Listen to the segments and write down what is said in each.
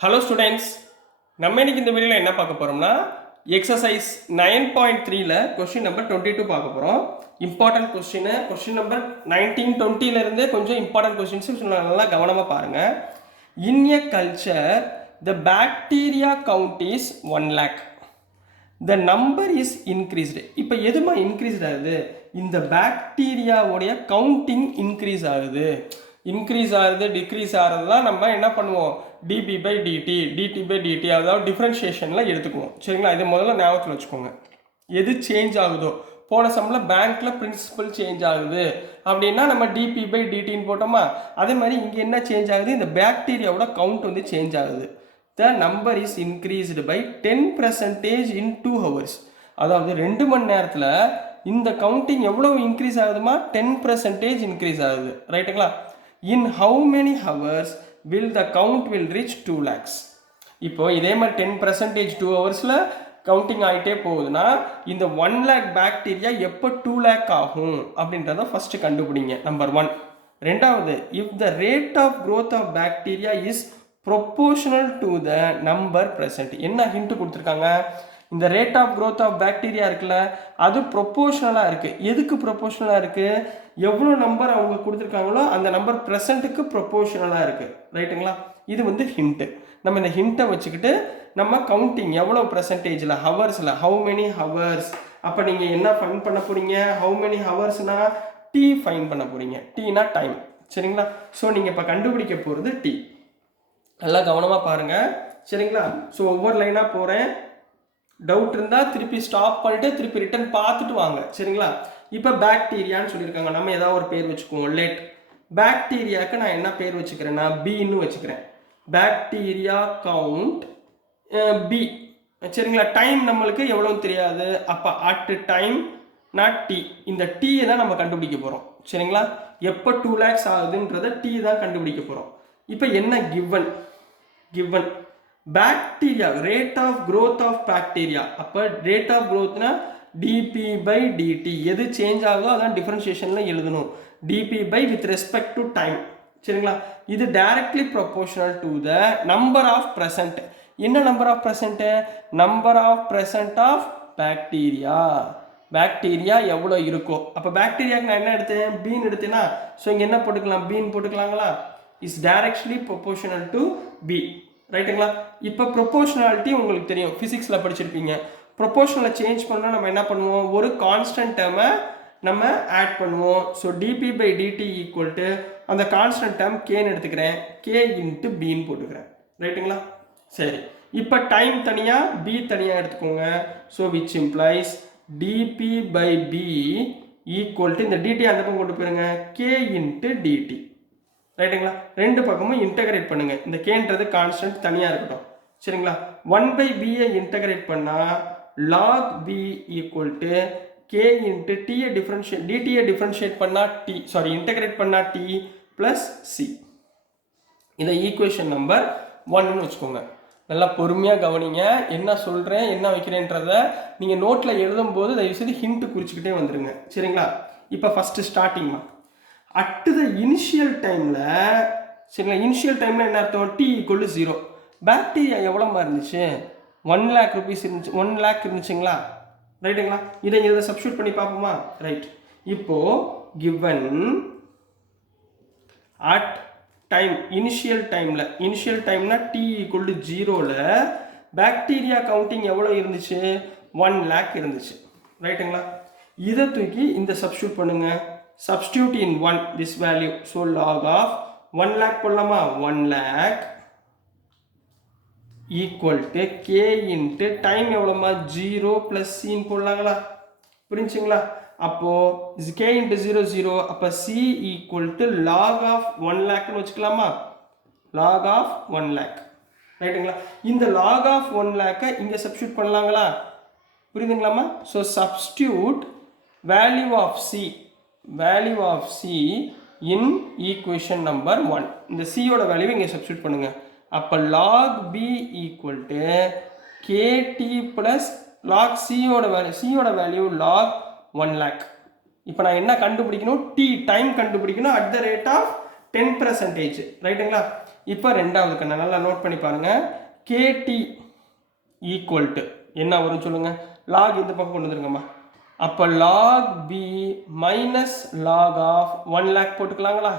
Hello students, நம்ம இன்னைக்கு இந்த வீடியோவில் என்ன பார்க்க போகிறோம்னா எக்ஸசைஸ் 9.3ல கொஸ்டின் நம்பர் 22 பார்க்க போகிறோம். இம்பார்ட்டன்ட் கொஸ்டின் நம்பர் 19-20லேருந்தே கொஞ்சம் இம்பார்ட்டன்ட் கொஸ்டின்ஸ் நல்லா கவனமாக பாருங்கள். In a culture the bacteria count is 1 lakh. The number is increased. இப்போ எதுமா இன்க்ரீஸ்ட் ஆகுது? இந்த பாக்டீரியாவுடைய கவுண்டிங் இன்க்ரீஸ் ஆகுது. டிக்ரீஸ் ஆகிறதுலாம் நம்ம என்ன பண்ணுவோம்? டிடி/டிடி அதாவது டிஃப்ரென்ஷியேஷனில் எடுத்துக்குவோம். சரிங்களா? இது முதல்ல ஞாபகத்தில் வச்சுக்கோங்க. எது சேஞ்ச் ஆகுதோ, போன சம்மில் பேங்க்கில் பிரின்சிபல் சேஞ்ச் ஆகுது அப்படின்னா நம்ம டிபி/டிடின்னு போட்டோமா, அதே மாதிரி இங்கே என்ன சேஞ்ச் ஆகுது? இந்த பாக்டீரியாவோட கவுண்ட் வந்து சேஞ்ச் ஆகுது. The number is increased by 10% in 2 hours. அதாவது 2 மணி நேரத்தில் இந்த கவுண்டிங் எவ்வளோ இன்க்ரீஸ் ஆகுதுமா? 10% இன்க்ரீஸ் ஆகுது. ரைட்டுங்களா? In how many hours will the count will reach 2 lakhs? இப்போ இதே மாதிரி 10% 2 ஹவர்ஸில் கவுண்டிங் ஆகிட்டே போகுதுன்னா இந்த 1 lakh பாக்டீரியா எப்போ 2 lakh ஆகும் அப்படின்றத ஃபஸ்ட்டு கண்டுபிடிங்க. நம்பர் 1. ரெண்டாவது, if the rate of growth of bacteria is proportional to the number present. என்ன ஹிண்ட் கொடுத்துருக்காங்க? இந்த rate of growth of bacteria இருக்குல்ல, அது ப்ரொப்போர்ஷனலாக இருக்குது. எதுக்கு ப்ரொப்போர்ஷனலாக இருக்குது? எவ்வளோ நம்பர் அவங்க கொடுத்துருக்காங்களோ அந்த நம்பர் ப்ரெசண்ட்டுக்கு ப்ரொப்போர்ஷனலாக இருக்குது. ரைட்டுங்களா? இது வந்து ஹிண்ட்டு. நம்ம இந்த ஹிண்ட்டை வச்சுக்கிட்டு நம்ம கவுண்டிங் எவ்வளோ பர்சன்டேஜில், ஹவர்ஸில், ஹவு மெனி ஹவர்ஸ். அப்போ நீங்கள் என்ன ஃபைன் பண்ண போகிறீங்க? ஹவு மெனி ஹவர்ஸ்னால் டி ஃபைன் பண்ண போகிறீங்க. டீனா டைம். சரிங்களா? ஸோ நீங்கள் இப்போ கண்டுபிடிக்க போகிறது டி. நல்லா கவனமாக பாருங்கள். சரிங்களா? ஸோ ஒவ்வொரு லைனாக போகிறேன். டவுட் இருந்தால் திருப்பி ஸ்டாப் பண்ணிட்டு திருப்பி ரிட்டன் பார்த்துட்டு வாங்க. சரிங்களா? இப்போ பாக்டீரியான்னு சொல்லியிருக்காங்க. நம்ம ஏதாவது ஒரு பேர் வச்சுக்குவோம். லெட் பாக்டீரியாவுக்கு நான் என்ன பேர் வச்சுக்கிறேன்னா பின்னு வச்சுக்கிறேன். Bacteria count P. சரிங்களா? டைம் நம்மளுக்கு எவ்வளோன்னு தெரியாது. அப்போ அட் டைம் நாட் டி. இந்த டீயை தான் நம்ம கண்டுபிடிக்க போகிறோம். சரிங்களா? எப்போ 2 lakhs ஆகுதுன்றதை டீ தான் கண்டுபிடிக்க போகிறோம். இப்போ என்ன given bacteria rate of growth of bacteria. அப்போ ரேட் ஆஃப் க்ரோத்னா டிபி/டிடி. எது சேஞ்ச் ஆகுதோ அதான் டிஃப்ரென்ஷியேஷனில் எழுதணும். D P by with respect to time. சரிங்களா? இது directly proportional to the number of present. என்ன number of present? Number of present of bacteria எவ்வளோ இருக்கோ. அப்போ பாக்டீரியாவுக்கு நான் என்ன எடுத்தேன்? பீன் எடுத்தேன்னா, ஸோ இங்கே என்ன போட்டுக்கலாம்? பீன் போட்டுக்கலாங்களா? Is directly proportional to P. ரைட்டுங்களா? இப்போ ப்ரொபோர்ஷனாலிட்டி உங்களுக்கு தெரியும், ஃபிசிக்ஸில் படிச்சிருப்பீங்க. ப்ரொபோர்ஷனலை சேஞ்ச் பண்ணால் நம்ம என்ன பண்ணுவோம்? ஒரு கான்ஸ்டன்ட் டேர்மை நம்ம ஆட் பண்ணுவோம். ஸோ டிபி/டிடி ஈக்குவல் டு அந்த கான்ஸ்டன்ட் டேர்ம் கேன்னு எடுத்துக்கிறேன். கே இன்ட்டு பின்னு போட்டுக்கிறேன். ரைட்டுங்களா? சரி, இப்போ டைம் தனியாக பி தனியாக எடுத்துக்கோங்க. ஸோ விச் இம்ப்ளைஸ் டிபி/பி ஈக்குவல் டு இந்த டிடி அந்த பக்கம் கொண்டு போயிருங்க, கே இன்ட்டு டிடி. ரைட்டுங்களா? ரெண்டு பக்கமும் இன்டகிரேட் பண்ணுங்க. இந்த கேன்றது கான்ஸ்டன்ட் தனியாக இருக்கட்டும். சரிங்களா? 1/b இன்டகிரேட் பண்ணால் log P equal to K into டியை டிஃப்ரென்ஷியேட் பண்ணால் இன்டகிரேட் பண்ணால் டி ப்ளஸ் சி. இதை ஈக்குவேஷன் நம்பர் 1ன்னு வச்சுக்கோங்க. நல்லா பொறுமையாக கவனிங்க. என்ன சொல்கிறேன், என்ன வைக்கிறேன்றத நீங்கள் நோட்டில் எழுதும்போது தயவுசெய்து ஹிண்ட்டு குறிச்சிக்கிட்டே வந்துடுங்க. சரிங்களா? இப்போ ஃபஸ்ட்டு ஸ்டார்டிங்மா அட் த இனிஷியல் டைமில். சரிங்களா? இனிஷியல் டைமில் என்ன அர்த்தம்? T equal to 0. பாக்டீரியா எவ்வளோமா இருந்துச்சு? 1 lakh rupees இருந்துச்சு. 1 lakh இருந்துச்சுங்களா? ரைட்டுங்களா? இதை சப்ஸ்டியூட் பண்ணி பார்ப்போமா? ரைட். இப்போது கிவன் அட் டைம் இனிஷியல் டைம்னா டி ஈக்குவல் டு 0ல் பாக்டீரியா கவுண்டிங் எவ்வளோ இருந்துச்சு? 1 lakh இருந்துச்சு. ரைட்டுங்களா? இதை தூக்கி இந்த சப்ஸ்டியூட் பண்ணுங்க. Substitute in 1 this value. So log of 1 lakh போடலாமா? 1 lakh equal to k into time எவ்வளோமா? 0 plus c போடலாங்களா? புரிஞ்சுங்களா? அப்போ k into 0 0. அப்போ c equal to log of 1 lakh வச்சுக்கலாமா? log of 1 lakh. ரைட்டுங்களா? இந்த log of 1 lakh இங்கே substitute பண்ணலாங்களா? புரியுதுங்களாமா? So substitute value of c in equation number 1. இந்த c ஓட வேல்யூ இங்கே சப்ஸ்டியூட் பண்ணுங்க. அப்போ log b equal to kt plus log c ஓட வேல்யூ log 1 lakh. இப்போ நான் என்ன கண்டுபிடிக்கணும்? டைம் கண்டுபிடிக்கணும் at the rate of 10%. ரைட்டுங்களா? இப்போ ரெண்டாவது கண்ணா நல்லா நோட் பண்ணி பாருங்கள். கேடி ஈக்குவல் டு என்ன வரும் சொல்லுங்கள். லாக் இந்த பக்கம் கொண்டு வந்துருங்கம்மா. அப்போ log P minus log of 1 lakh போட்டுக்கலாங்களா?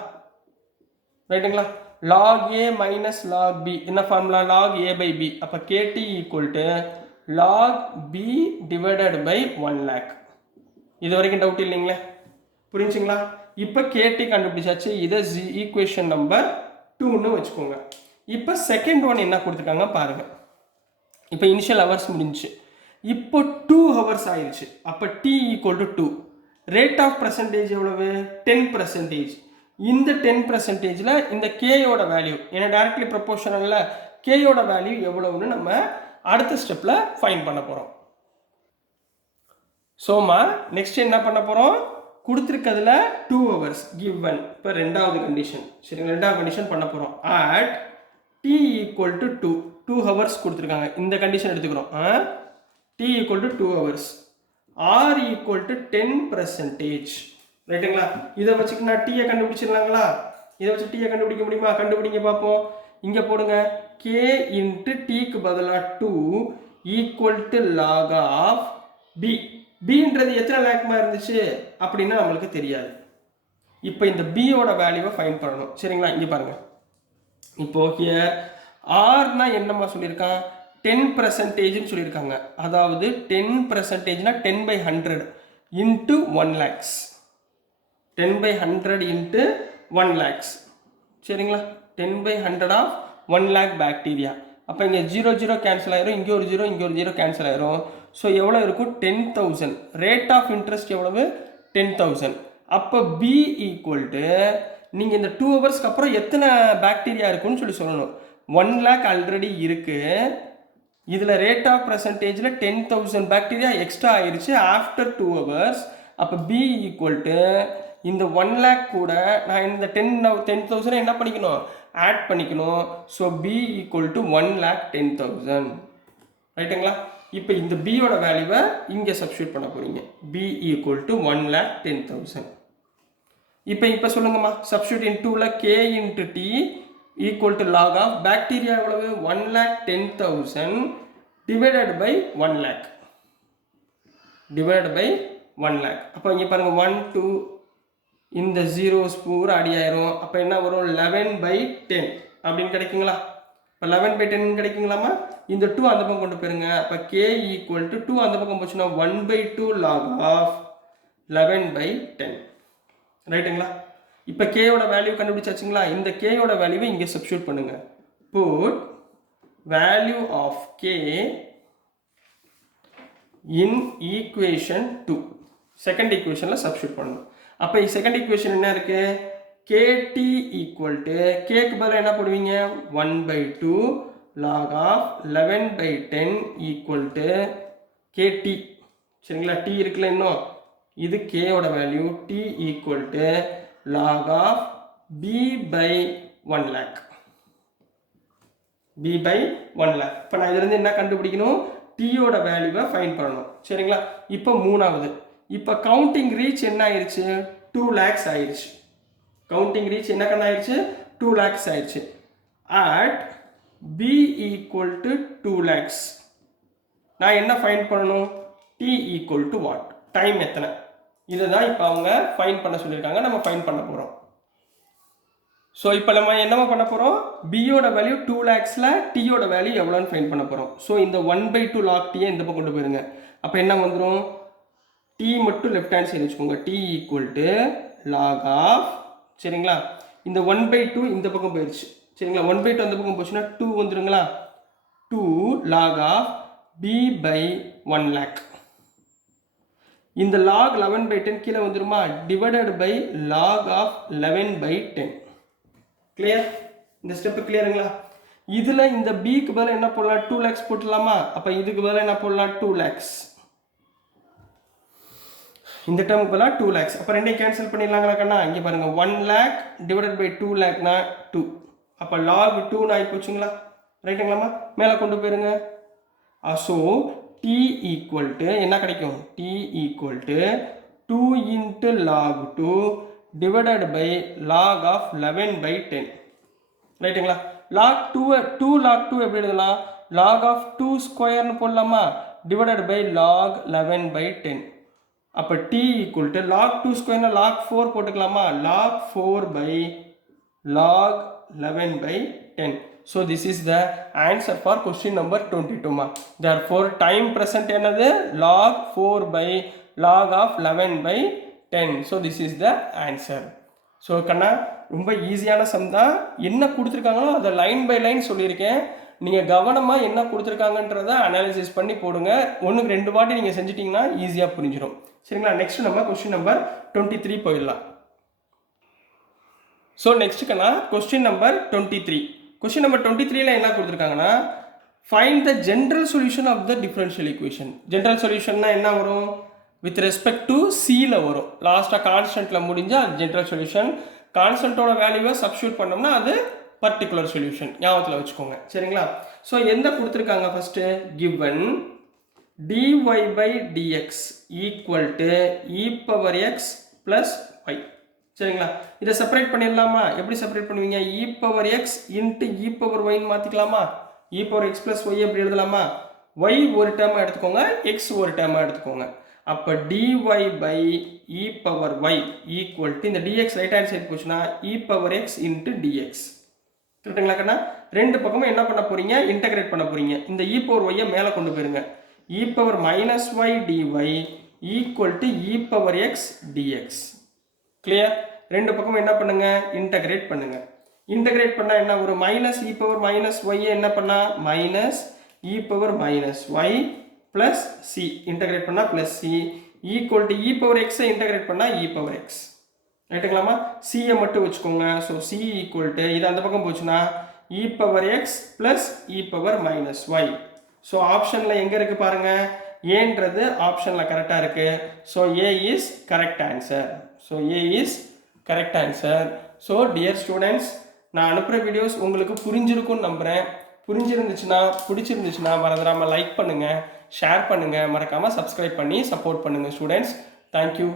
ரைட்டுங்களா? Log A minus log B என்ன formula? Log A by B. அப்போ K T equal to log P divided by 1 lakh. இது வரைக்கும் டவுட் இல்லைங்களா? புரிஞ்சுங்களா? இப்போ கேடி கண்டுபிடிச்சாச்சு. இதை ஈக்குவேஷன் நம்பர் 2ன்னு வச்சுக்கோங்க. இப்போ செகண்ட் ஒன் என்ன கொடுத்துருக்காங்க பாருங்கள். இப்போ இனிஷியல் ஹவர்ஸ் முடிஞ்சிச்சு. இப்போ 2 hours ஆயிடுச்சு. அப்போ T equal to 2. Rate of percentage எவ்வளவு? 10%. இந்த 10%ல் இந்த கேயோட வேல்யூ ஏன்னா டைரக்ட்லி ப்ரொபோர்ஷனலில் கேயோட வேல்யூ எவ்வளவுன்னு நம்ம அடுத்த ஸ்டெப்பில் ஃபைன் பண்ண போகிறோம். சோமா நெக்ஸ்ட் என்ன பண்ண போகிறோம்? கொடுத்துருக்கிறதுல 2 hours given. இப்போ ரெண்டாவது கண்டிஷன். சரி, ரெண்டாவது கண்டிஷன் பண்ண போகிறோம். at t equal to 2 hours கொடுத்துருக்காங்க. இந்த கண்டிஷன் எடுத்துக்கிறோம். t equal to 2 hours. r equal to 10%. ரைட்டுங்களா? இதை வச்சுக்கு நான் டீயை கண்டுபிடிச்சிடலாங்களா? இதை வச்சு டீயை கண்டுபிடிக்க முடியுமா? கண்டுபிடிங்க பார்ப்போம். இங்கே போடுங்க. k இன்ட்டு டீக்கு பதிலாக 2 equal to log of P. பின்றது எத்தனை லேக்மா இருந்துச்சு அப்படின்னா நம்மளுக்கு தெரியாது. இப்போ இந்த பியோட வேல்யூவை ஃபைன் பண்ணணும். சரிங்களா? இங்கே பாருங்கள். இப்போ ஹியர் ஆர்னா என்னம்மா சொல்லியிருக்கான்? 10%ன்னு சொல்லியிருக்காங்க. அதாவது 10%னா 10/100 இன்ட்டு 1 lakhs. 10/100 into 1 lakhs. சரிங்களா? 10/100 ஆஃப் 1 lakh பாக்டீரியா. அப்போ இங்கே 0 0 கேன்சல் ஆயிரும். இங்கே ஒரு 0 இங்கே ஒரு 0 கேன்சல் ஆயிரும். ஸோ எவ்வளோ இருக்கும்? 10,000. ரேட் ஆஃப் இன்ட்ரெஸ்ட் எவ்வளவு? 10,000. அப்போ பி ஈக்குவல் டு நீங்கள் இந்த 2 ஹவர்ஸ்க்கு அப்புறம் எத்தனை பாக்டீரியா இருக்குன்னு சொல்லணும். 1 lakh ஆல்ரெடி இருக்கு. இதில் ரேட் ஆஃப் பர்சன்டேஜில் 10,000 பாக்டீரியா எக்ஸ்ட்ரா ஆயிடுச்சு ஆஃப்டர் 2 hours. அப்போ பி ஈக்குவல் டு இந்த 1 lakh கூட நான் இந்த 10,000 என்ன பண்ணிக்கணும்? ஆட் பண்ணிக்கணும். So P equal to 1,10,000. ரைட்டுங்களா? இப்போ இந்த பியோட வேல்யூவை இங்கே சப்ஸ்டியூட் பண்ண போகிறீங்க. P equal to 1,10,000. இப்போ சொல்லுங்கம்மா. சப்ஸ்டியூட் இன் 2ல் K into T equal to log of bacteria எவ்வளவு? 1,10,000 divided by 1 lakh. Divided by 1 lakh. அப்போ இங்கே பாருங்கள் 1 2 இந்த ஜீரோஸ் பூரா அடி ஆயிரும். அப்போ என்ன வரும்? 11/10 அப்படின்னு கிடைக்குங்களா? இப்போ 11/10 கிடைக்குங்களாமா? இந்த 2 அந்த பக்கம் கொண்டு போயிருங்க. அப்போ கே ஈக்குவல் டு 2 அந்த பக்கம் போச்சுன்னா 1/2 லாக் ஆஃப் 11/10. ரைட்டுங்களா? இப்போ கேயோட வேல்யூ கண்டுபிடிச்சாச்சுங்களா? இந்த கேயோட வேல்யூவை இங்கே சப்ஸ்டியூட் பண்ணுங்க. Put value of K in equation 2. Second ஈக்குவேஷனில் சப்ஸ்டியூட் பண்ணணும். அப்போ செகண்ட் ஈக்குவேஷன் என்ன இருக்கு? KT ஈக்குவல் டு கேக்கு பதிலாக என்ன போடுவீங்க? 1/2 log of 11/10 equal to KT. சரிங்களா? டி இருக்குல்ல இன்னும். இது கேயோட value. T equal to log of b/1 lakh. b/1 lakh. இப்போ நான் இதுலேருந்து என்ன கண்டுபிடிக்கணும்? டீயோட வேல்யூவை ஃபைன் பண்ணணும். சரிங்களா? இப்போ மூணாவது. இப்போ கவுண்டிங் ரீச் என்ன ஆயிடுச்சு? 2 lakhs ஆயிடுச்சு. கவுண்டிங் ரீச் என்ன கண்ணா ஆயிடுச்சு? 2 lakhs ஆயிடுச்சு. At P equal to 2 lakhs நான் என்ன ஃபைன் பண்ணணும்? T equal to what? Time எத்தனை? இதை தான் இப்போ அவங்க ஃபைன் பண்ண சொல்லியிருக்காங்க. நம்ம ஃபைன் பண்ண போகிறோம். ஸோ இப்போ நம்ம என்னமா பண்ண போகிறோம்? பியோட வேல்யூ 2 lakhsல டீயோட வேல்யூ எவ்வளோன்னு ஃபைன் பண்ண போகிறோம். ஸோ இந்த 1/2 லாக் டீயை இந்த பக்கம் கொண்டு போயிருங்க. அப்போ என்ன வந்துடும்? டி மட்டும் லெஃப்ட் ஹேண்ட் சைடு வச்சுக்கோங்க. T equal to log of. சரிங்களா? இந்த 1/2 இந்த பக்கம் போயிடுச்சு. சரிங்களா? 1/2 அந்த பக்கம் போச்சுன்னா 2 வந்துடுங்களா? 2 லாக் ஆஃப் b/1 lakh. இந்த லாக் 11/10 கீழே வந்துருமா? Divided by log of 11/10. Clear? இந்த ஸ்டெப்பு கிளியருங்களா? இதில் இந்த பிக்கு பதிலாக என்ன போடலாம்? 2 lakhs போட்டுடலாமா? அப்போ இதுக்கு பதிலாக என்ன போடலாம்? 2 lakhs. இந்த டேர்முக்கு பதிலாக 2 lakhs. அப்போ ரெண்டையும் கேன்சல் பண்ணிடலாங்களா கண்ணா? இங்கே பாருங்கள் 1 lakh டிவைடட் பை 2 lakhனா 2. அப்போ லாக் 2 ஆகி போச்சுங்களா? ரைட்டுங்களாம்மா? மேலே கொண்டு போயிருங்க. ஸோ டி ஈக்குவல் டு என்ன கிடைக்கும்? T equal to 2 into log 2 divided by log of 11/10. ரைட்டுங்களா? லாக் 2 லாக் 2 எப்படி எழுதலாம்? லாக் ஆஃப் 2 ஸ்கொயர்னு போடலாமா? Divided by log 11/10. அப்போ t ஈக்குவல் டு லாக் 2 ஸ்கொயர்னா லாக் 4 போட்டுக்கலாமா? Log 4 by log 11/10. So this is the answer for question number 22 ma. Therefore time present என்னது? log 4 by log of 11/10. So this is the answer. So கண்ணா ரொம்ப ஈஸியான some தான். என்ன கொடுத்துருக்காங்களோ அதை லைன் பை லைன் சொல்லியிருக்கேன். நீங்கள் கவனமாக என்ன கொடுத்துருக்காங்கன்றத அனாலிசிஸ் பண்ணி போடுங்க. ஒன்றுக்கு 2 வாட்டி நீங்கள் செஞ்சிட்டிங்கன்னா ஈஸியாக புரிஞ்சிடும். சரிங்களா? நெக்ஸ்ட் நம்ம கொஸ்டின் நம்பர் 23 போயிடலாம். ஸோ நெக்ஸ்ட் கண்ணா கொஸ்டின் நம்பர் 23. கொஸ்டின் நம்பர் 23ல என்ன கொடுத்துருக்காங்கன்னா, find the general solution of the differential equation. General சொல்யூஷன்னா என்ன வரும்? வித் ரெஸ்பெக்ட் டு சியில் வரும். லாஸ்ட்டாக கான்ஸ்டன்ட்டில் முடிஞ்சால் அது ஜென்ரல் சொல்யூஷன். கான்ஸ்டன்ட்டோட வேல்யூவை சப்ஸ்டியூட் பண்ணோம்னா அது பர்டிகுலர் சொல்யூஷன். ஞாபகத்தில் வச்சுக்கோங்க. சரிங்களா? ஸோ எந்த கொடுத்துருக்காங்க first? Given dy by dx equal to e power x plus y. சரிங்களா? இதை செப்பரேட் பண்ணிடலாமா? எப்படி செப்பரேட் பண்ணுவீங்க? e power x into e power ஒய்ன்னு மாற்றிக்கலாமா? e power x plus Y எப்படி எழுதலாமா? y ஒரு டேர்மாக எடுத்துக்கோங்க, x ஒரு டேர்மாக எடுத்துக்கோங்க. அப்போ dy by e power y equal to இந்த dx ரைட் ஹேண்ட் சைடு போச்சுன்னா e power x into dx. கரெக்டுங்களா கண்ணா? ரெண்டு பக்கமும் என்ன பண்ண போறீங்க? இன்டகிரேட் பண்ண போறீங்க. இந்த e பவர் y மேலே கொண்டு போயிருங்க. e power minus y dy equal to e power x dx. Clear? ரெண்டு பக்கமும் என்ன பண்ணுங்க? இன்டகிரேட் பண்ணுங்க. இன்டகிரேட் பண்ணால் என்ன வரும்? Minus e power minus y என்ன பண்ணா? Minus e power minus y plus C. Integrate பண்ணால் plus C equal to e power எக்ஸை இன்டகிரேட் பண்ணால் e பவர் எக்ஸ். ரைட்டுங்களாமா? சியை மட்டும் வச்சுக்கோங்க. ஸோ சி ஈக்குவல் டு இது அந்த பக்கம் போச்சுன்னா e power x plus e power minus y. So ஆப்ஷனில் எங்கே இருக்குது பாருங்கள்? ஏன்றது ஆப்ஷனில் கரெக்டாக இருக்குது. So A is correct answer. So A is correct answer. So dear students, நான் அனுப்புகிற வீடியோஸ் உங்களுக்கு புரிஞ்சிருக்கும்னு நம்புகிறேன். பிடிச்சிருந்துச்சுன்னா மறந்துடாமல் லைக் பண்ணுங்கள், ஷேர் பண்ணுங்கள், மறக்காமல் சப்ஸ்கிரைப் பண்ணி சப்போர்ட் பண்ணுங்கள் ஸ்டூடெண்ட்ஸ். தேங்க்யூ.